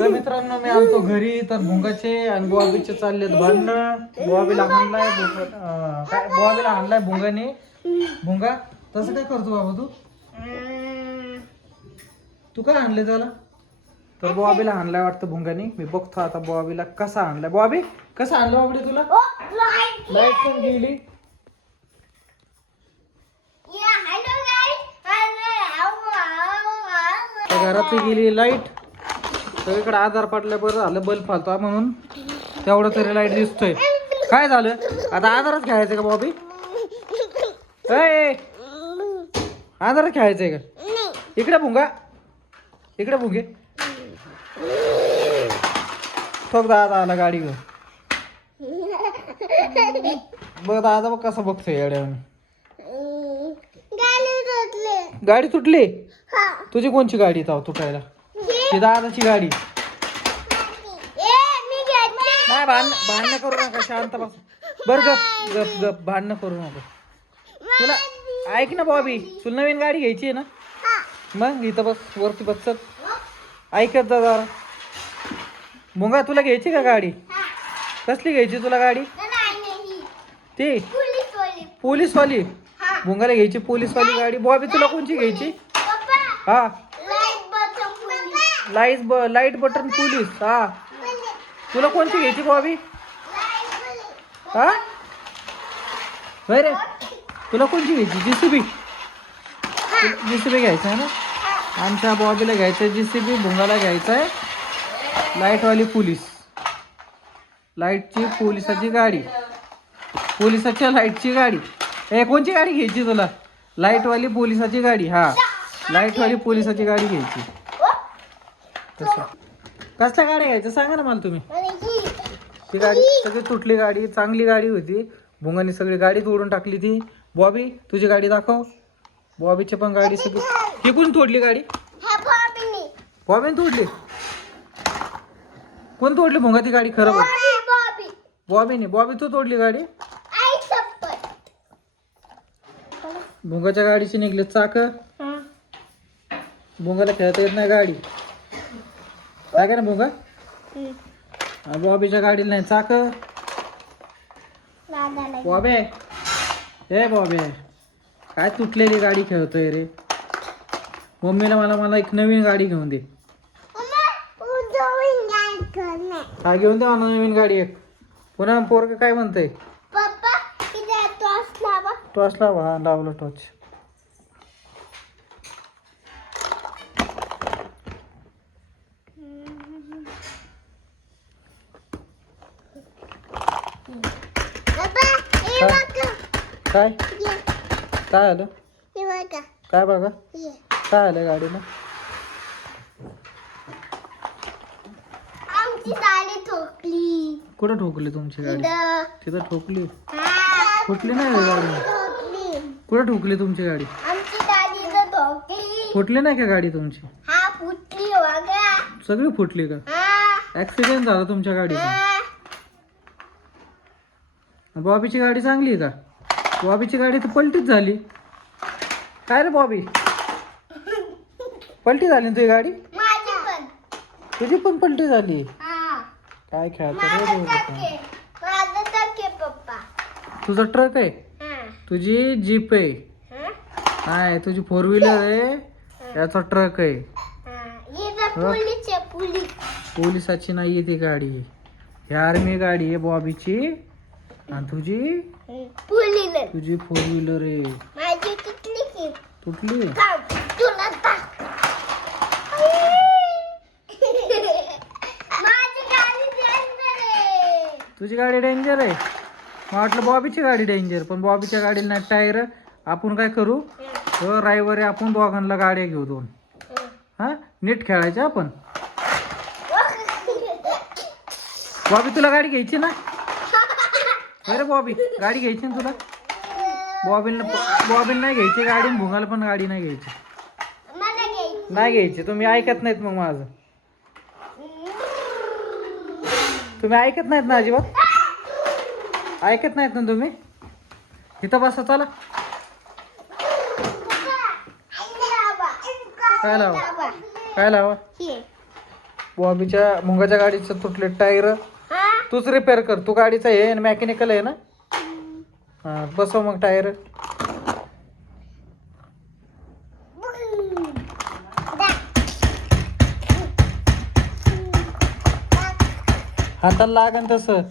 तर मित्रांनो मी आलतो घरी तर भुंगाचे आणि बॉबीचे चाललेत भांडणं. बॉबीला हाणलाय काय बॉबीला हाणलाय भुंगाने. भुंगा तसं काय करतो बाबा तू? तू काय हाणले त्याला? तर बॉबीला हाणलाय वाटतं भुंगाने. मी बघतो आता बॉबीला कसा हाणलाय. बॉबी कसा हाणलं बाबडे तुला? लाईट पण गेली. घरातली गेली लाईट. सगळीकडे आजार पडल्या बरं झालं बल्ब फालतो म्हणून तेवढं तरी लाईट दिसतोय. काय झालं आता आजारच खेळायचंय का बॉबी? आजारच खेळायचंय का? इकडे भुंगा इकडे भुंगे ठोक दादा आला गाडी घेऊन. बघ दादा बघ कसं बघतोय येड्याने. गाडी तुटली? तुझी कोणची गाडी ताव तुटायला? ती दादाची गाडी. नाही भांडणं करू नका शांत बस. बर गप गप गप भांडणं करू नका. तुला ऐक ना बॉबी तुला नवीन गाडी घ्यायची आहे ना? मग इथं बस वरती बस चल. ऐकत जा जरा. मुंगा तुला घ्यायची का गाडी? कसली घ्यायची तुला गाडी? ती पोलीसवाली. मुंगाला घ्यायची पोलीसवाली गाडी. बॉबी तुला कोणची घ्यायची? हा लाईट बटन पोलीस. हा तुला कोणची घ्यायची बॉबी? हा रे तुला कोणची घ्यायची? जीसीबी. जीसीबी घ्यायचं आहे ना? आमच्या बॉबीला घ्यायचं आहे जीसीबी. भुंगाला घ्यायचं आहे लाईटवाली पोलीस. लाईटची पोलिसाची गाडी. पोलिसाच्या लाईटची गाडी. कोणची गाडी घ्यायची तुला? लाईटवाली पोलिसाची गाडी. हा लाईटवाली पोलिसाची गाडी घ्यायची. तसं कसल्या गाड्या घ्यायच्या सांगा ना मला तुम्ही. ती गाडी सगळी तुटली गाडी. चांगली गाडी होती. भुंगाने सगळी गाडी तोडून टाकली ती. बॉबी तुझी गाडी दाखव. बॉबीची पण गाडी सगळी. ही कोण तोडली गाडी? बॉबीने तोडली. कोण तोडली भुंगा ती गाडी? खरं बघ. बॉबीने. बॉबी तू तोडली गाडी? भुंगाच्या गाडीची निघली चाक. भुंगाला खेळता येत नाही गाडी. काय का ना भुंगा? बॉबीच्या गाडीला नाही चाक. बॉबे हे बॉबे काय तुटलेली गाडी खेळतोय रे? मम्मीला मला एक नवीन गाडी घेऊन दे. हा घेऊन दे मला नवीन गाडी एक. पुन्हा पोरग काय म्हणतंय? टॉर्च लावा. हा लावलं टॉर्च. काय काय आलं? काय बघा काय आलं गाडीला? कुठं ठोकली तुमची गाडी? तिथं ठोकली. फुटली नाही गाडी. कुठं ठोकली तुमची गाडी? फुटली नाही का गाडी तुमची? सगळी फुटली का? ऍक्सिडेंट झाला तुमच्या गाडीचा? बॉबीची गाडी चांगली आहे का? बॉबीची गाडी तर पलटीच झाली. काय रे बॉबी पलटी झाली ना तुझी गाडी? तुझी पण पलटी झाली. काय खेळतो रे? तुझा ट्रक आहे? तुझी जीप आहे? नाही तुझी 4 व्हीलर आहे. याचा ट्रक आहे. पोलिसाची नाही ती गाडी. ही आर्मी गाडी आहे बॉबीची. आणि तुझी 4 व्हीलर आहे. तुटली. तुझी गाडी डेंजर आहे. मला वाटलं बॉबीची गाडी डेंजर. पण बॉबीच्या गाडीला नाही टायर. आपण काय करू रविवारी आपण दोघांना गाड्या घेऊ 2. हा नीट खेळायचं आपण. बॉबी तुला गाडी घ्यायची ना? अरे बॉबी गाडी घ्यायची ना तुला? बॉबीला नाही घ्यायची गाडी. भुंगाला पण गाडी नाही घ्यायची. नाही घ्यायची. तुम्ही ऐकत नाहीत मग माझं. तुम्ही ऐकत नाहीत ना अजिबात? ऐकत नाहीत ना तुम्ही? इथं बसा चला. काय लावा? काय लावा? बॉबीच्या मुंगाच्या गाडीचं तुटले टायर तूच रिपेअर कर. तू गाडीचा आहे मेकॅनिकल आहे ना. हां बसव मग टायर. हाताला लागन तसं.